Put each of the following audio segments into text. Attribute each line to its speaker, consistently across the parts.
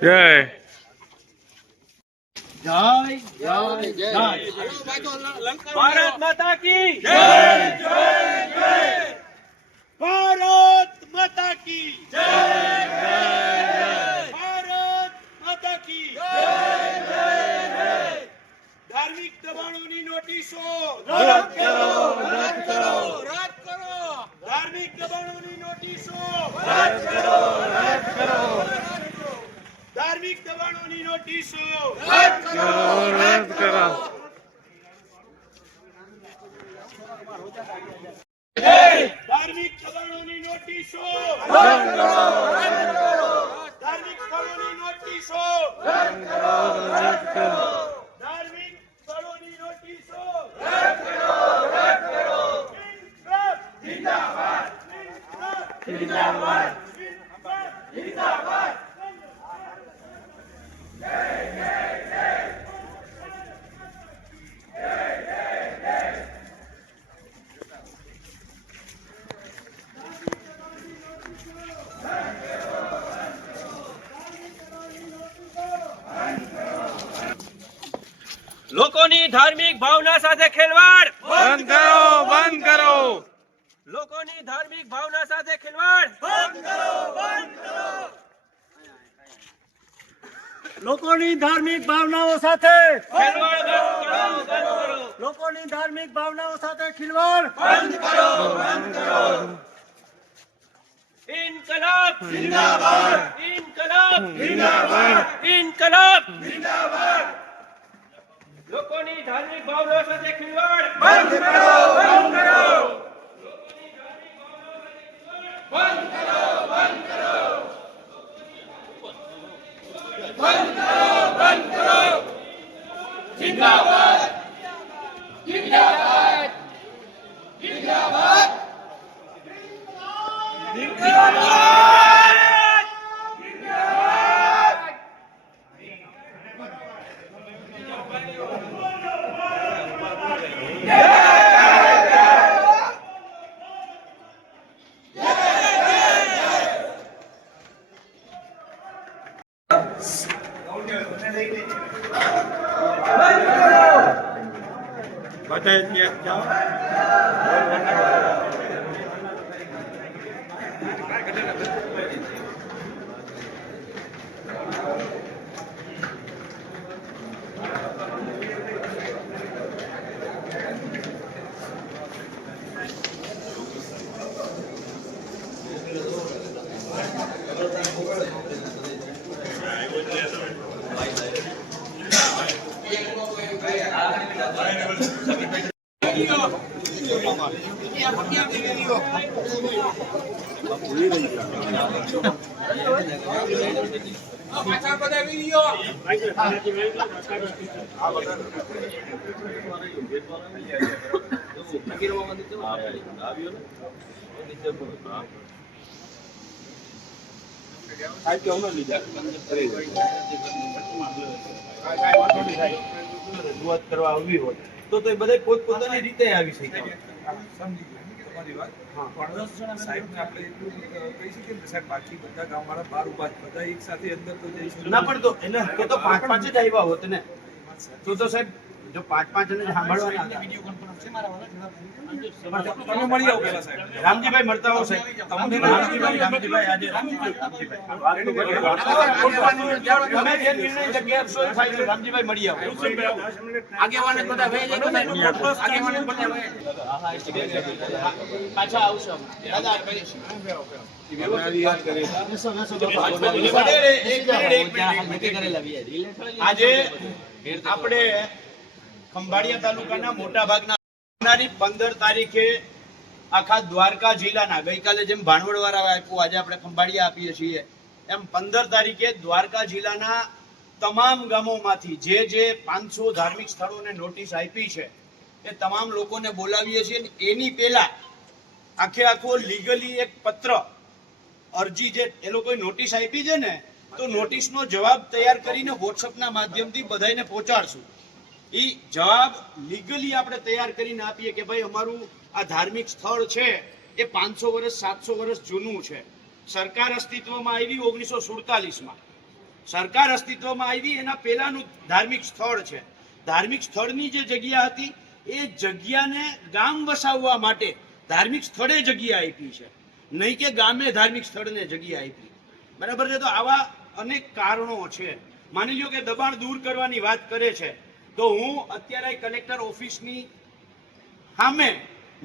Speaker 1: જય
Speaker 2: ભારત માતા કી ભારત માતા કી ભારત માતા કી ધાર્મિક દબાણોની નોટિસો રદ કરો રદ કરો રદ કરો ધાર્મિક દબાણોની નોટિસો રદ કરો રદ કરો ધાર્મિક દબાણોની નોટિસો રદ કરો
Speaker 1: રદ કરો
Speaker 2: ધાર્મિક દબાણોની નોટિસો રદ કરો રદ કરો ધાર્મિક સ્થળોની નોટિસો રદ કરો રદ કરો ધાર્મિક સ્થળોની નોટિસો રદ કરો રદ કરો જિંદાબાદ જિંદાબાદ જિંદાબાદ લોકોની ધાર્મિક ભાવના સાથે ખેલવાડ!
Speaker 1: બંધ કરો બંધ કરો!
Speaker 2: લોકોની ધાર્મિક ભાવના સાથે ખેલવાડ! બંધ કરો બંધ કરો!
Speaker 3: લોકોની ધાર્મિક ભાવનાઓ સાથે
Speaker 2: ખેલવાડ બંધ કરો બંધ કરો
Speaker 3: લોકોની ધાર્મિક ભાવનાઓ સાથે ખિલવાડ
Speaker 2: બંધ કરો બંધ કરો. ઇન્કલાબ. જિંદાબાદ. ઇન્કલાબ. જિંદાબાદ. ઇન્કલાબ. જિંદાબાદ. લોકોની ધાર્મિક ભાવના સાથે ખિલવાડ. બંધ કરો બંધ કરો. લોકોની ધાર્મિક ભાવના સાથે ખિલવાડ. બંધ કરો બંધ કરો. બધાય ત્યાં જાઓ Thank
Speaker 4: you. કરવા આવી હોય તો તે બધા પોતપોતાની રીતે આવી શકે
Speaker 5: સમજી તમારી પણ સાહેબને આપણે કહી શકીએ ને સાહેબ બાકી બધા ગામવાળા બહાર ઊભા બધા એક સાથે અંદર તો જઈ
Speaker 4: ના પણ તો એટલે તો તો પાંચ પાંચ જ આવ્યા હોત ને. તો તો સાહેબ જો પાંચ પાંચ જણ સાંભળવાના
Speaker 5: તમે મળી આવો પેલા સાહેબ.
Speaker 4: રામજીભાઈ મળતા હો સાહેબ.
Speaker 5: તમને
Speaker 4: રામજીભાઈ રામજીભાઈ આજે તમે જે નિર્ણય જગ્યાએ આપશો એ થાય રામજીભાઈ મળી આવો. આજે આપણે ખંભાળિયા તાલુકાના મોટા ભાગના પંદર તારીખે આખા દ્વારકા જિલ્લાના, ગઈકાલે જેમ ભાણવડવાળા આપ્યું, આજે આપણે ખંભાળિયા આપીએ છીએ. એમ પંદર તારીખે દ્વારકા જિલ્લાના તમામ ગામોમાંથી જે જે પાંચસો ધાર્મિક સ્થળોને નોટિસ આપી છે, એ તમામ લોકોને બોલાવીએ છીએ એની પહેલા આખે આખો લીગલી એક પત્ર, અરજી જે એ લોકોએ નોટિસ આપી છે ને, તો નોટિસનો જવાબ તૈયાર કરીને વોટ્સઅપના માધ્યમથી બધાને પહોંચાડશું. એ જવાબ લીગલી આપણે તૈયાર કરીને આપીએ કે ભાઈ અમારું આ ધાર્મિક સ્થળ છે, એ પાંચસો વર્ષ, સાતસો વર્ષ જૂનું છે. સરકાર અસ્તિત્વમાં આવી ઓગણીસો સુડતાલીસમાં. સરકાર અસ્તિત્વમાં આવી એના પહેલાનું ધાર્મિક સ્થળ છે. ધાર્મિક સ્થળની જે જગ્યા હતી, એ જગ્યાને ગામ વસાવવા માટે ધાર્મિક સ્થળે જગ્યા આપી છે. નહીં કે ગામે ધાર્મિક સ્થળને જગ્યા આપી. બરાબર છે? તો આવા અનેક કારણો છે. માની લો કે દબાણ દૂર કરવાની વાત કરે છે. તો હું અત્યારે કલેક્ટર ઓફિસની સામે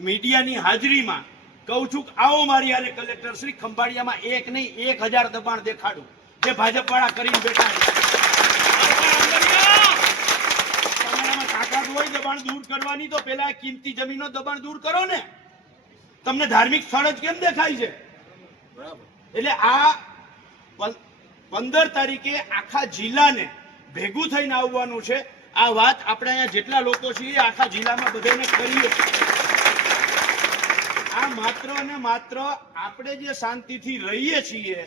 Speaker 4: મીડિયાની હાજરીમાં કહું છું કે આવો મારી હારે કલેક્ટર શ્રી ખંભાળિયામાં એક નહીં એક હજાર દબાણ દેખાડું. જે ભાજપ વાળા કરીને બેઠા છે. તમારામાં તાકાત હોય દબાણ દૂર કરવાની તો પેલા કિંમતી જમીનો દબાણ દૂર કરો ને. તમને ધાર્મિક સ્થળ જ કેમ દેખાય છે? એટલે આ પંદર તારીખે આખા જિલ્લાને ભેગું થઈને આવવાનું છે. આ વાત આપણે અહીંયા જેટલા લોકો છીએ, આખા જિલ્લામાં બધાને કરીએ. આ માત્ર ને માત્ર આપણે જે શાંતિથી રહીએ છીએ,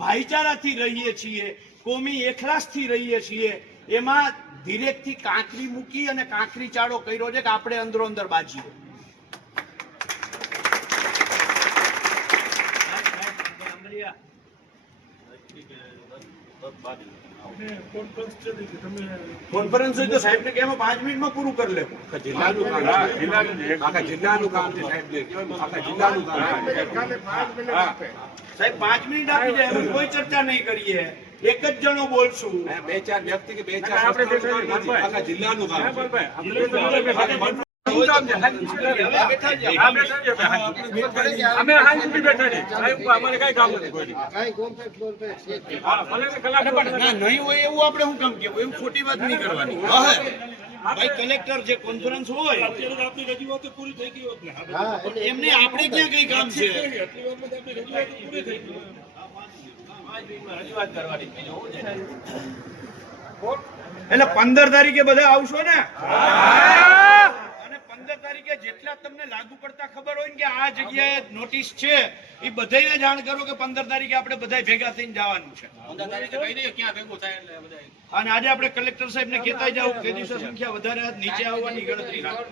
Speaker 4: ભાઈચારાથી રહીએ છીએ, કોમી એખલાસથી રહીએ છીએ, એમાં ધીરેકથી કાંકરી મૂકી અને કાંકરી ચાળો કર્યો છે કે આપણે અંદરો અંદર બાજીએ. કોન્ફરન્સ હોય તો સાહેબ ને કેમ પાંચ મિનિટમાં પૂરું કરી લેવું.
Speaker 5: જિલ્લાનું કામ આખા જિલ્લાનું કામ છે સાહેબ આખા જિલ્લાનું કામ
Speaker 4: સાહેબ. પાંચ મિનિટ આપી. જાય એમાં કોઈ ચર્ચા નહીં કરીએ. એક જ જણો બોલશું.
Speaker 5: બે ચાર વ્યક્તિ કે બે ચાર નથી. આખા જિલ્લાનું કામ
Speaker 1: અમે હાઈ સુધી બેઠા છે અમારે કઈ કામ નથી કોઈ હા ભલે ને કલાક
Speaker 4: ના નહીં હોય એવું આપણે શું કામ કેવું એવું ખોટી વાત નહીં કરવાની. ભાઈ કલેક્ટર જે કોન્ફરન્સ હોય.
Speaker 1: આપની રજૂઆત પૂરી થઈ ગઈ હોત ને.
Speaker 4: એમને આપણે ક્યાં કઈ કામ છે?
Speaker 1: એટલી વારમાં તો આપણી રજૂઆતો પૂરી થઈ ગઈ
Speaker 4: એટલે પંદર તારીખે બધા આવશો ને? તારીખે જેટલા તમને લાગુ પડતા ખબર હોય ને કે આ જગ્યાએ નોટિસ છે એ બધાને જાણ કરો કે પંદર તારીખે આપણે બધા ભેગા થઈને જવાનું છે. અને આજે આપણે કલેક્ટર સાહેબ ને કહેતા જાવ કે દિવસે સંખ્યા વધારે નીચે આવવાની ગણતરી રાખો.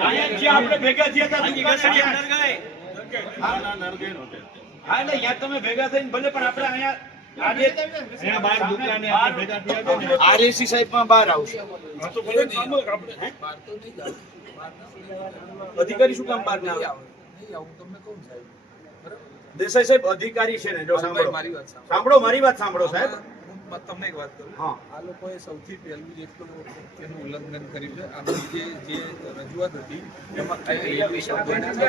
Speaker 4: અહીંયા જે આપણે ભેગા થયા હતા. હા એટલે તમે ભેગા થઈને ભલે પણ આપણે અહીંયા આજે આરએસી સાહેબમાં બહાર આવશે. અધિકારી શું કામ બહાર ના આવે? દેસાઈ સાહેબ અધિકારી છે ને જો સાંભળો.
Speaker 5: મારી વાત. સાંભળો
Speaker 4: મારી વાત સાંભળો સાહેબ.
Speaker 5: હું તમને એક વાત કરું. આ લોકોએ સૌથી પહેલું જે એનું ઉલ્લંઘન કર્યું છે. આમની જે જે રજૂઆત હતી એમાં શબ્દોને જ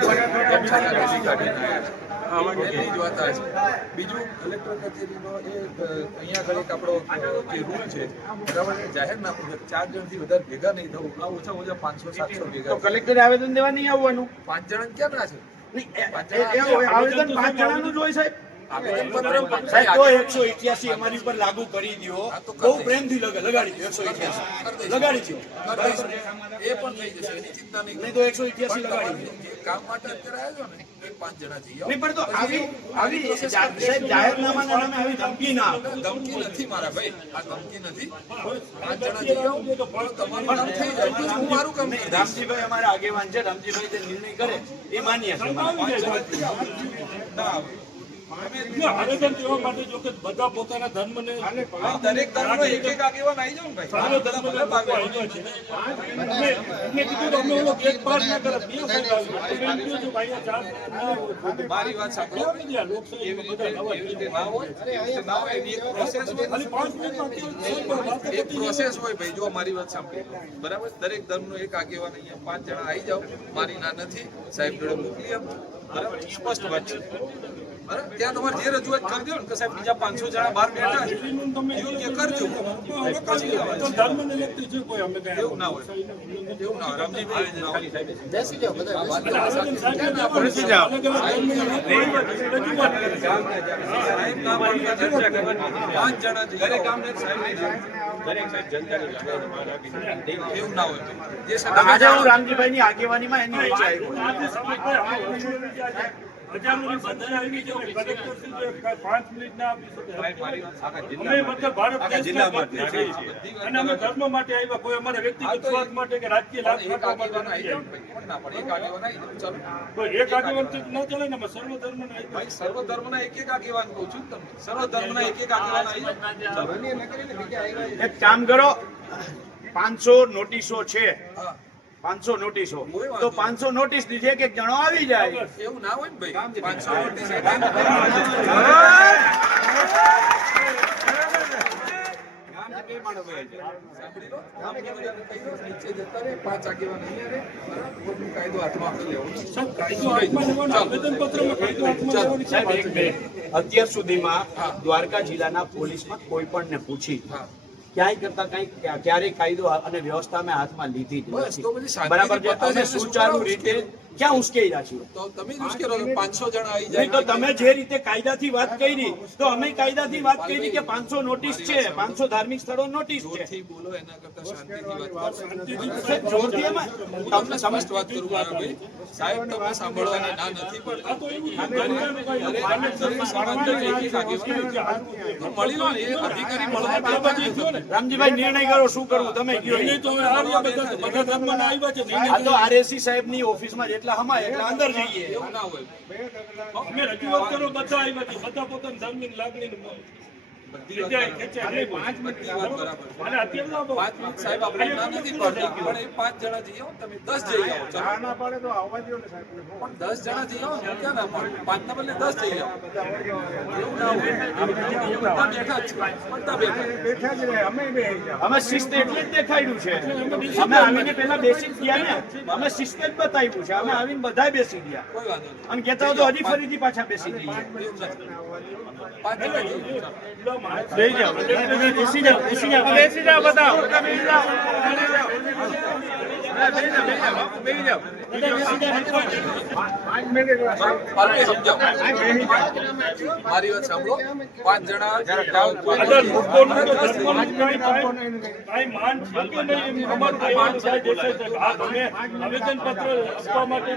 Speaker 5: વાત આ છે. બીજું કલેક્ટર કચેરીનો એ અહીંયા આગળ એક આપણો જે રૂલ છે બરાબર એ જાહેરનામું છે ચાર જણથી વધારે ભેગા નહીં થવું. આ ઓછા ઓછા પાંચસો સાતસો ભેગા
Speaker 4: કલેક્ટરે આવેદન દેવા નહીં આવવાનું?
Speaker 5: પાંચ જણ કેમ ના છે?
Speaker 4: નહીં, આવેદન પાંચ જણાનું જ હોય સાહેબ. એકસો ઇઠ્યાસી અમારી ઉપર લાગુ કરી દો બહુ પ્રેમથી લગાડી દો એકસો ઇઠ્યાસી લગાડી દો
Speaker 5: એ પણ થઈ જશે એની ચિંતા નહીં
Speaker 4: તો એકસો ઇઠ્યાસી લગાડી દો
Speaker 5: કામ માટે અત્યારે આવ્યો ને
Speaker 4: રામજીભાઈ અમારા આગેવાન છે. રામજીભાઈ જે નિર્ણય કરે એ માન્ય છે.
Speaker 1: આવેદન દેવા માટે જો કે બધા પોતાના ધર્મને
Speaker 5: દરેક ધર્મનો એક એક આગેવાન આવી જાવ ભાઈ.
Speaker 1: સર્વ ધર્મને લોકો આવ્યા છે. અમે એમને કીધું અમે એનો ભેદભાવ ના કરે. બે ફાયદા આવ્યા. તો એમ કહ્યું છે, ભાઈ, આ ચાર ના હોય.
Speaker 5: મારી વાત સાંભળો એક પ્રોસેસ હોય ભાઈ જો મારી વાત સાંભળી બરાબર? દરેક ધર્મનો એક આગેવાન અહીંયા પાંચ જણા આવી જાઓ. મારી ના નથી. સાહેબ જોડે મોકલી આપો બરાબર? સ્પષ્ટ વાત છે. બરાબર ત્યાં તમારે જે રજૂઆત કરી દો ને કે સાહેબ બીજા પાંચસો જણા બહાર બેઠા છે
Speaker 1: તમે
Speaker 5: યોગ્ય કરજો એવું ના હોય એવું હોય રામજીભાઈ એવું હોય. પાંચ જણા જઈએ. એવું ના હોય. જે
Speaker 4: આગેવાનીમાં એની
Speaker 1: પાંચ મિનિટ ના મતલબ ભારત. અને અમે ધર્મ માટે આવ્યા કોઈ અમારા વ્યક્તિગત સ્વાર્થ માટે કે રાજકીય લાભ
Speaker 5: એક આગેવાન ના. ચાલો.
Speaker 1: સર્વ
Speaker 5: એક એક આગેવાન કહું છું તમને. સર્વ ધર્મના એક એક આગેવાન
Speaker 4: એક કામ કરો. પાંચસો નોટિસો છે. પાંચસો નોટિસો. તો પાંચસો નોટિસ દીધી એક જણો આવી જાય.
Speaker 5: એવું ના હોય ને ભાઈ? પાંચસો નોટિસ કે?
Speaker 4: અત્યાર સુધીમાં દ્વારકા જિલ્લાના પોલીસમાં કોઈ પણ ને પૂછી. ક્યાંય કરતા કઈ ક્યારેય કાયદો અને વ્યવસ્થા મેં હાથમાં લીધી જ બરાબર છે? અમે સુચારુ રીતે ક્યાં ઉશ્કેરી નાખ્યું
Speaker 5: તો તમે ઉશ્કેરો છો, પાંચસો જણા આવી
Speaker 4: જાય તો તમે જે રીતે કાયદાથી વાત કરી તો અમે કાયદાથી વાત કરી કે પાંચસો નોટિસ છે પાંચસો ધાર્મિક સ્થળો નોટિસ છે.
Speaker 5: જોરથી બોલો એના કરતા શાંતિથી વાત કરો.
Speaker 4: સાહેબ, જોરથી એમાં તમને
Speaker 5: સમસ્ત વાત કરું ભાઈ. સાહેબ તમે સાંભળવાની ના નથી
Speaker 1: તો
Speaker 5: મળી લો ને અધિકારી મળવા
Speaker 1: આ બધી થયો ને.
Speaker 4: રામજીભાઈ નિર્ણય કરો શું કરવું તમે કયો
Speaker 1: નિર્ણય તો આ બધા બધા ધર્મના આવ્યા છે
Speaker 4: આ તો આરએસી સાહેબની ઓફિસમાં જેટલા હમાય, એટલા અંદર જઈએ.
Speaker 5: એવું ના હોય.
Speaker 1: મેં રજૂઆત કરો, બધા આવ્યા બધા પોતાની ધર્મની લાગણીને
Speaker 5: બધી વાત પાંચ સાહેબ આપણે ના નથી પડતા પણ એ પાંચ જણા જઈ આવો તમે દસ જઈ આવો. ચાલો. પણ દસ જણા જઈ આવો ને ક્યાં ના પાડે? પાંચ ના બદલે દસ જઈ આવો. એવું ના હોય. બધા બેઠા જ છે. બધા બેઠા
Speaker 4: અમે શિસ્ત એટલે જ દેખાડ્યું છે. અમે આવીને પેલા બેસી ગયા ને. અમે શિસ્ત જ બતાવ્યું છે. અમે આવીને બધા બેસી ગયા.
Speaker 5: કોઈ
Speaker 4: અને કહેતા તો હજી ફરીથી પાછા બેસી જઈએ. બેસી જાઓ.
Speaker 5: મારી વાત સાંભળો પાંચ જણા
Speaker 1: આવેદન આવેદનપત્ર આપવા માટે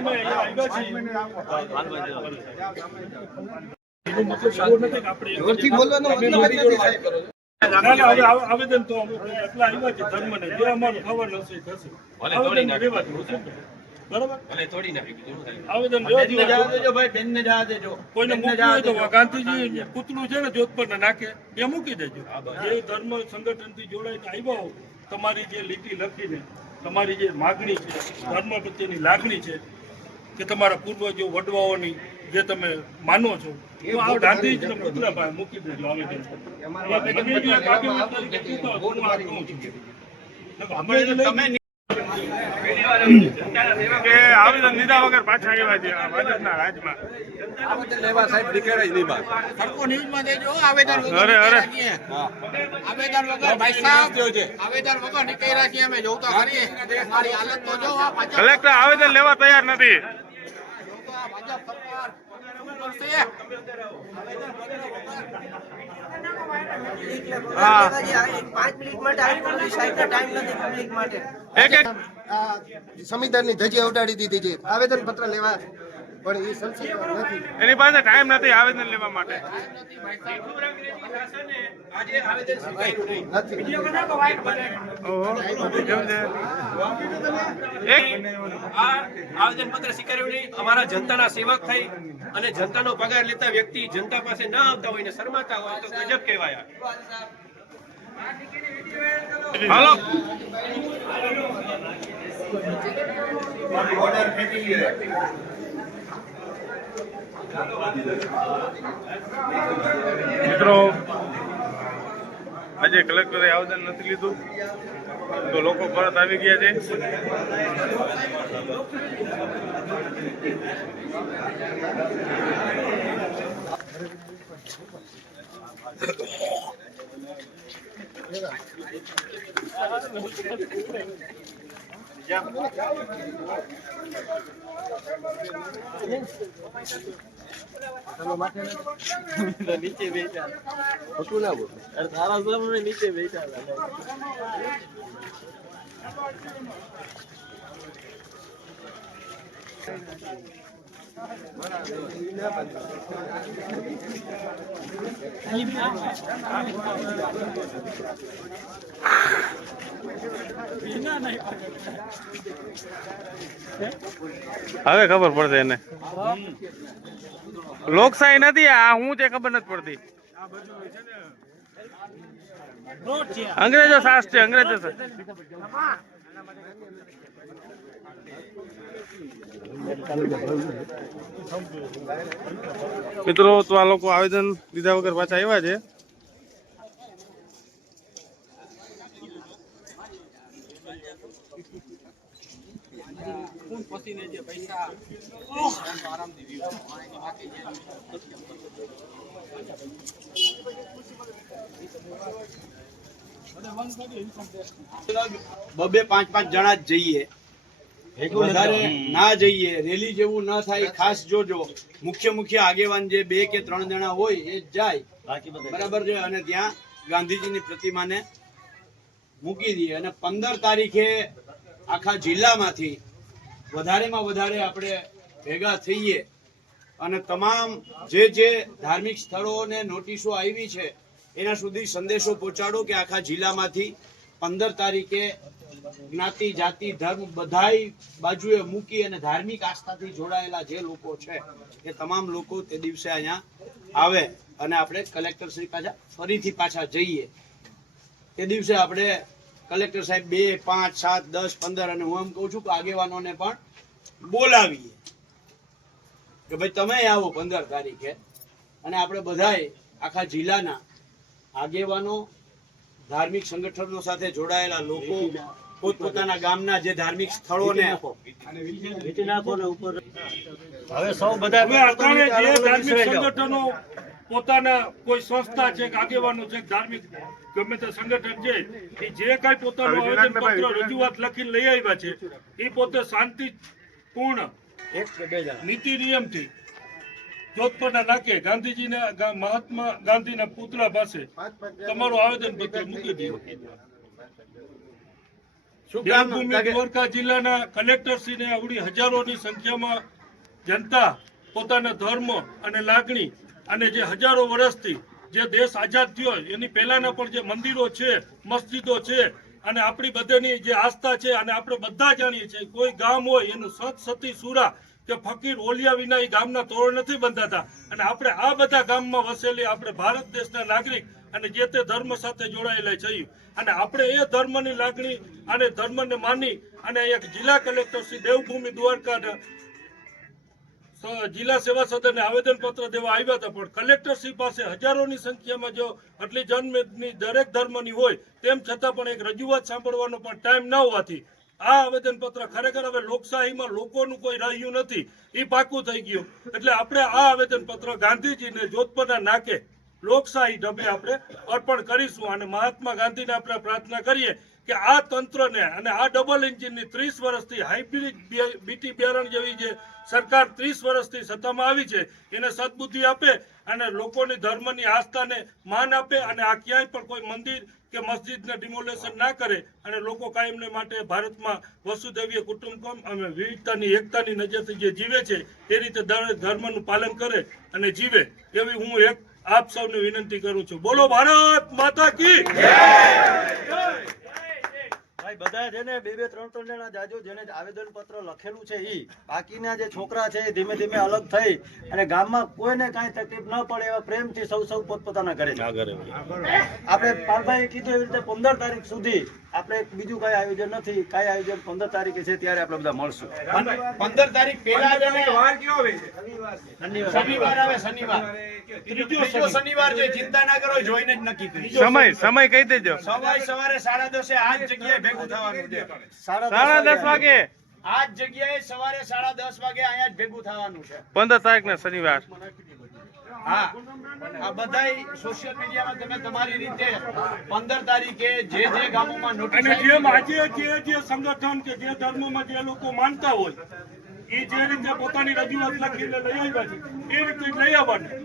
Speaker 1: ના, ના, આવેદન તો એટલા આવ્યા છે ધર્મને. જે અમારું હશે. થશે આવેદન ને. બરાબર? આવેદન
Speaker 4: દેજો
Speaker 1: કોઈને મૂકવું તો ગાંધીજી પુતળું છે ને જોધપર નાખે. એ મૂકી દેજો. જે ધર્મ સંગઠનથી જોડાઈને આવ્યા હો તમારી જે લીટી લખીને તમારી જે માગણી છે ધર્મ પ્રત્યેની લાગણી છે કે તમારા પૂર્વજો વડવાઓની જે તમે માનો છો પુતળા પાસે મૂકી દેજો આવેદન પાછા આવ્યા છે આ ભાજપના રાજમાં.
Speaker 6: અરે અરે. આવેદન વગર ભાઈ સાહેબ આવેદન વગર નીકળ્યા છીએ અમે જોતા ખરી. મારી હાલત તો જો
Speaker 1: કલેક્ટર આવેદન લેવા તૈયાર નથી.
Speaker 6: ભાજપ પડશે
Speaker 2: ની મિનિટ માટે આવી સાહેબ ટાઈમ નથી પબ્લિક માટે.
Speaker 6: એક એક.
Speaker 7: આ સંવિધાનની ધજી અવડાડી દીધી છે. આવેદન પત્ર લેવા પણ એ સંસદ નથી.
Speaker 6: એની પાસે ટાઈમ નથી આવેદન લેવા માટે.
Speaker 4: આવેદન
Speaker 2: પત્ર સ્વીકાર્યું નહીં. અમારા જનતાના સેવક થઈ અને જનતાનો પગાર લેતા વ્યક્તિ જનતા પાસે ના આવતા હોય ને શરમાતા હોય તો ગજબ કહેવાય.
Speaker 6: હાલો. મિત્રો આજે કલેક્ટરે આવેદન નથી લીધું તો લોકો પરત આવી ગયા છે.
Speaker 2: નીચે બેઠા
Speaker 7: હતું ના બોલ
Speaker 2: અરે તારા સામે નીચે બેઠા હતા
Speaker 6: હવે ખબર પડશે એને. લોકશાહી નથી, આ હું છે ખબર નથી પડતી. અંગ્રેજો શાસ છે, અંગ્રેજો. મિત્રો, તો આ લોકો આવેદન દીધા વગર પાછા આવ્યા છે.
Speaker 4: બબે પાંચ પાંચ જણા જ જઈએ. વધારે ના જઈએ. રેલી જેવું ના થાય ખાસ જોજો. મુખ્ય મુખ્ય આગેવાન જે બે કે ત્રણ જણા હોય એ જ જાય. બરાબર છે? અને ત્યાં ગાંધીજીની પ્રતિમાને મૂકી દઈએ. અને પંદર તારીખે આખા જિલ્લામાંથી વધારેમાં વધારે આપણે ભેગા થઈએ અને તમામ જે જે ધાર્મિક સ્થળોને નોટિસો આવી છે, એના સુધી સંદેશો પહોંચાડો કે આખા જિલ્લામાંથી પંદર તારીખે જ્ઞાતિ, જાતિ, ધર્મ બધાય બાજુએ મૂકી અને ધાર્મિક આસ્થાથી જોડાયેલા જે લોકો છે, એ તમામ લોકો તે દિવસે અહીંયા આવે અને આપણે કલેક્ટર શ્રી પાછા ફરીથી પાછા જઈએ. તે દિવસે આપણે કલેક્ટર સાહેબ બે, પાંચ, સાત, દસ, પંદર અને હું એમ કહું છું કે આગેવાનોને પણ બોલાવીએ. કે ભાઈ તમે આવો પંદર તારીખે. અને આપણે બધાએ આખા જિલ્લાના આગેવાનો ધાર્મિક સંગઠનો સાથે જોડાયેલા લોકો પોતપોતાના ગામના જે ધાર્મિક સ્થળોને
Speaker 3: હવે સૌ બધા
Speaker 1: જે ધાર્મિક સંગઠનો પોતાના કોઈ સંસ્થા છે કે આગેવાનો છે ધાર્મિક ગમે તે સંગઠન છે એ જે કાંઈ પોતાનું આવેદન પત્ર રજૂઆત લખીને લઈ આવ્યા છે એ પોતે શાંતિપૂર્ણ નીતિ નિયમથી જોતપટા નાકે ગાંધીજીના મહાત્મા ગાંધીના પુતળા પાસે તમારું આવેદન પત્ર મૂકી દીધું. દેવભૂમિ દ્વારકા જિલ્લાના કલેક્ટરશ્રીને આવડી હજારોની સંખ્યામાં જનતા પોતાના ધર્મ અને લાગણી અને જે હજારો વર્ષથી જે દેશ આઝાદ થયો એની પહેલાના પણ જે મંદિરો છે મસ્જિદો છે અને આપણી બધાની જે આસ્થા છે અને આપણે બધા જાણીએ છીએ, કોઈ ગામ હોય એનું સત સતી સુરા કે ફકીર ઓલિયા વિના એ ગામના તોરણ નથી બંધાતા. અને આપણે આ બધા ગામમાં વસેલી આપણે ભારત દેશના નાગરિક અને જે તે ધર્મ સાથે જોડાયેલા છીએ અને આપણે એ ધર્મની લાગણી અને ધર્મને માની અને એક જિલ્લા કલેક્ટર શ્રી દેવભૂમિ દ્વારકા જિલ્લા સેવા સદને આવેદન પત્ર દેવા આવ્યા હતા, પણ કલેક્ટરશ્રી પાસે હજારોની સંખ્યામાં જો આટલી જનમેદની દરેક ધર્મની હોય, તેમ છતાં પણ એક રજૂઆત સાંભળવાનો પણ ટાઈમ ન હોવાથી આ આવેદન પત્ર ખરેખર હવે લોકશાહીમાં લોકોનું કોઈ રહ્યું નથી એ પાકું થઈ ગયું. એટલે આપણે આ આવેદન પત્ર ગાંધીજીને જોધપુરના નાકે લોકશાહી ઢબે આપણે અર્પણ કરીશું અને મહાત્મા ગાંધીને આપણે પ્રાર્થના કરીએ કે આ તંત્રને અને આ ડબલ એન્જિનની ત્રીસ વર્ષથી હાઇબ્રિડ બીટી બિયારણ જેવી જે સરકાર ત્રીસ વર્ષથી સત્તામાં આવી છે, એને સદબુદ્ધિ આપે અને લોકોની ધર્મની આસ્થાને માન આપે અને આ ક્યાંય પણ કોઈ મંદિર કે મસ્જિદને ડિમોલેશન ના કરે અને લોકો કાયમને માટે ભારતમાં વસુદેવીય કુટુંબકમ અને વિવિધતાની, એકતાની નજરથી જે જીવે છે, એ રીતે દરેક ધર્મનું પાલન કરે અને જીવે, એવી હું એક આપ સૌને વિનંતી કરું છું. બોલો ભારત માતા કી
Speaker 3: ભાઈ બધા છે ને બે બે ત્રણ ત્રણ જણા જાજો જેને આવેદન પત્ર લખેલું છે ઈ બાકીના જે છોકરા છે એ ધીમે ધીમે અલગ થઈ અને ગામમાં કોઈને કાંઈ તકલીફ ન પડે એવા પ્રેમથી સૌ સૌ પોતપોતાના ઘરે. આપણે પાલભાઈ કીધું એવી રીતે પંદર તારીખ સુધી આપણે બીજું કઈ આયોજન નથી. કઈ આયોજન પંદર તારીખે છે ત્યારે આપણે બધા મળશું.
Speaker 4: પંદર તારીખ પહેલા શનિવાર. આવે શનિવાર. ત્રીજો શનિવાર. છે ચિંતા ના કરો જોઈને જ નક્કી કરી.
Speaker 6: સમય સમય કહી દેજો.
Speaker 4: સવારે સવારે સાડા દસે આ જગ્યાએ ભેગું થવાનું છે.
Speaker 3: સાડા
Speaker 6: દસ વાગે.
Speaker 4: આ જગ્યાએ સવારે સાડા દસ વાગે અહીંયા જ ભેગું થવાનું છે.
Speaker 6: પંદર તારીખ ના શનિવાર.
Speaker 4: હા. આ બધાય સોશિયલ મીડિયામાં તમે તમારી રીતે પંદર તારીખે જે જે ગામોમાં
Speaker 1: અને
Speaker 4: જે
Speaker 1: જેમ આજે જે જે સંગઠન કે જે ધર્મમાં જે લોકો માનતા હોય એ જે રીતે પોતાની રજૂઆત લખીને લઈ આવ્યા છે એ રીતે લઈ આવવાની.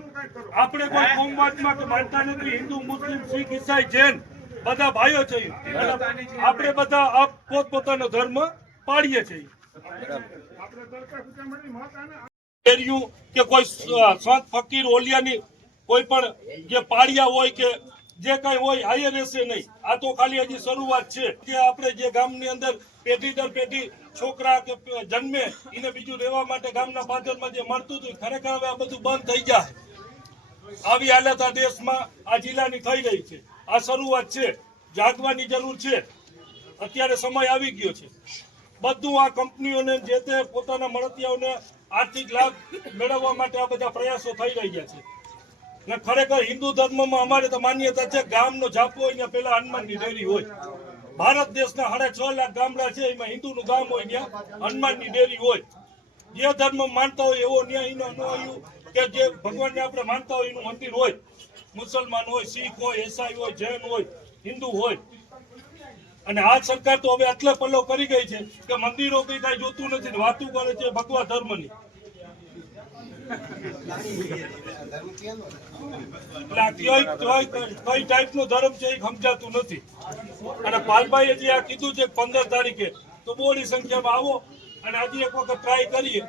Speaker 1: આપણે કોઈ કોમવાદમાં કે માનતા નથી હિન્દુ મુસ્લિમ શીખ ઈસાઈ જૈન બધા ભાઈઓ છે આપણે બધા પોતપોતાનો ધર્મ પાડીએ છીએ. એરિયું કે કોઈ સંત ફકીર ઓલિયાની કોઈ પણ જે પાળિયા હોય કે જે કઈ હોય હાયર રહેશે નહીં. આ તો ખાલી હજી શરૂઆત છે. કે આપણે જે ગામની અંદર પેઢી દર પેઢી છોકરા કે જન્મે, એને બીજું રહેવા માટે ગામના પાદરમાં જે મળતું હતું ખરેખર હવે આ બધું બંધ થઈ જાય આવી હાલત આ દેશમાં, આ જિલ્લાની થઈ રહી છે. આ શરૂઆત છે. જાગવાની જરૂર છે. અત્યારે સમય આવી ગયો છે. બધું આ કંપનીઓને જે તે પોતાના મળતિયાઓને આર્થિક લાભ મેળવવા માટે આ બધા પ્રયાસો થઈ રહ્યા છે. ને ખરેખર હિન્દુ ધર્મમાં અમારે તો માન્યતા છે, ગામનો જાપો હોય ત્યાં પેલા હનુમાનની ડેરી હોય. ભારત દેશના સાડા છ લાખ ગામડા છે, એમાં હિન્દુનું ગામ હોય ત્યાં હનુમાનની ડેરી હોય. જે ધર્મ માનતા હોય એવો ન્યાય ન અનુયાયી કે જે ભગવાનને આપણે માનતા હોય એનું મંદિર હોય, મુસલમાન હોય, શીખ હોય, ઈસાઈ હોય, જૈન હોય, હિન્દુ હોય. અને આ સરકાર તો હવે આટલે પલ્લો કરી ગઈ છે કે મંદિરો કઈ કઈ જોતું નથી વાતું કરે છે ભગવા ધર્મની. એટલે કઈ ટાઈપનો ધર્મ છે એ સમજાતું નથી. અને પાલભાઈએ જે આ કીધું છે પંદર તારીખે, તો બોડી સંખ્યામાં આવો અને આજે એક વખત ટ્રાય કરીએ.